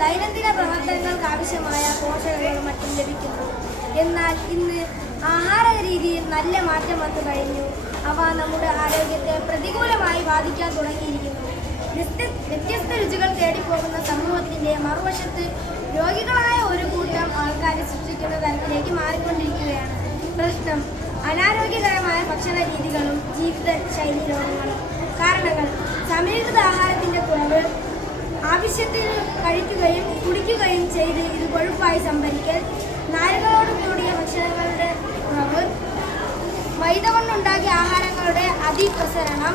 ദൈനംദിന പ്രവർത്തനങ്ങൾക്ക് ആവശ്യമായ പോഷകങ്ങളും മറ്റും ലഭിക്കുന്നു. എന്നാൽ ഇന്ന് ആഹാര രീതിയിൽ നല്ല മാറ്റം വന്നു കഴിഞ്ഞു. അവ നമ്മുടെ ആരോഗ്യത്തെ പ്രതികൂലമായി ബാധിക്കാൻ തുടങ്ങിയിരിക്കുന്നു. വ്യത്യസ്ത രുചികൾ തേടിപ്പോകുന്ന സമൂഹത്തിന്റെ മറുവശത്ത് രോഗികളായ ഒരു കൂട്ടം ആൾക്കാരെ സൃഷ്ടിക്കുന്ന തരത്തിലേക്ക് മാറിക്കൊണ്ടിരിക്കുകയാണ്. പ്രശ്നം അനാരോഗ്യകരമായ ഭക്ഷണ രീതികളും ജീവിത ശൈലി രോഗങ്ങളും. കാരണങ്ങൾ: സമീകൃത ആഹാരത്തിന്റെ കുറവ്, ആവശ്യത്തിന് കഴിക്കുകയും കുടിക്കുകയും ചെയ്ത് ഇത് കൊഴുപ്പായി സംഭരിക്കൽ, നാരുകളോട് കൂടിയ ഭക്ഷണങ്ങളുടെ കുറവ്, മൈദ കൊണ്ടുണ്ടാക്കിയ ആഹാരങ്ങളുടെ അതിപ്രസരണം,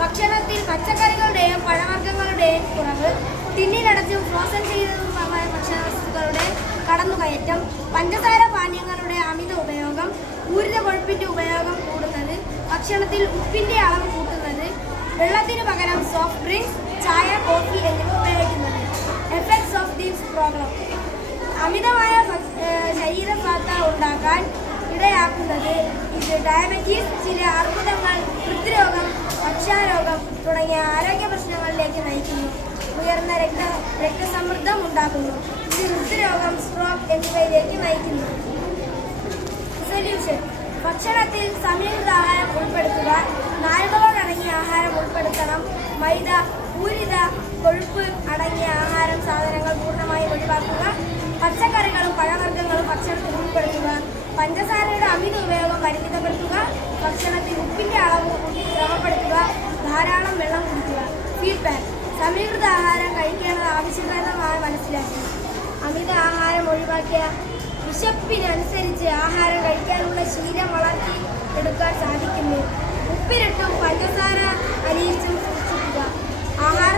ഭക്ഷണത്തിൽ പച്ചക്കറികളുടെയും പഴവർഗ്ഗങ്ങളുടെയും കുറവ്, ടിന്നിലടച്ചും ഫ്രോസൺ ചെയ്തതുമായ ഭക്ഷണവസ്തുക്കളുടെ കടന്നുകയറ്റം, പഞ്ചസാര പാനീയങ്ങളുടെ അമിത ഉപയോഗം, ഊർജ്ജ കൊഴുപ്പിന്റെ ഉപയോഗം കൂടുന്നത്, ഭക്ഷണത്തിൽ ഉപ്പിന്റെ അളവ് കൂട്ടുന്നത്, വെള്ളത്തിനു പകരം സോഫ്റ്റ് ഡ്രിങ്ക്സ്, ചായ, കോഫി എന്നിവ ഉപയോഗിക്കുന്നത്. എഫക്ട്സ് ഓഫ് ദീസ് പ്രോബ്ലം: അമിതമായ ശരീരഭാത്ത ഉണ്ടാക്കാൻ ഇടയാക്കുന്നത് ഇത് ഡയബറ്റീസ്, ചില അർബുദങ്ങൾ, ഹൃദ്രോഗം, പക്ഷാരോഗം തുടങ്ങിയ ആരോഗ്യ പ്രശ്നങ്ങളിലേക്ക് നയിക്കുന്നു. ഉയർന്ന രക്തസമ്മർദ്ദം ഉണ്ടാക്കുന്നു. ഇത് ഹൃദ്രോഗം, സ്ട്രോക്ക് എന്നിവയിലേക്ക് നയിക്കുന്നു. സൊല്യൂഷൻ: ഭക്ഷണത്തിൽ സമീകൃത ആഹാരം ഉൾപ്പെടുത്തുക. നാരുകളോടടങ്ങിയ ആഹാരം ഉൾപ്പെടുത്തണം. മൈദ, പൂരിത, കൊഴുപ്പ് അടങ്ങിയ ആഹാരം സാധനങ്ങൾ പൂർണ്ണമായി ഒഴിവാക്കുക. പച്ചക്കറികളും പഴവർഗ്ഗങ്ങളും ഭക്ഷണത്തിൽ ഉൾപ്പെടുത്തുക. പഞ്ചസാരയുടെ അമിത ഉപയോഗം പരിമിതപ്പെടുത്തുക. ഭക്ഷണത്തിൽ ഉപ്പിന്റെ അളവ് ക്രമപ്പെടുത്തുക. ധാരാളം വെള്ളം കുടിക്കുക. ഫീഡ്ബാക്ക്: സമീകൃത ആഹാരം കഴിക്കേണ്ടത് ആവശ്യകതമായി മനസ്സിലാക്കി. അമിത ആഹാരം ഒഴിവാക്കിയ വിശപ്പിനനുസരിച്ച് ആഹാരം കഴിക്കാനുള്ള ശീലം വളർത്തി എടുക്കാൻ സാധിക്കുന്നു. ഉപ്പിലിട്ടും പഞ്ചസാര അലിയിച്ചും സൂക്ഷിക്കുക. ആഹാര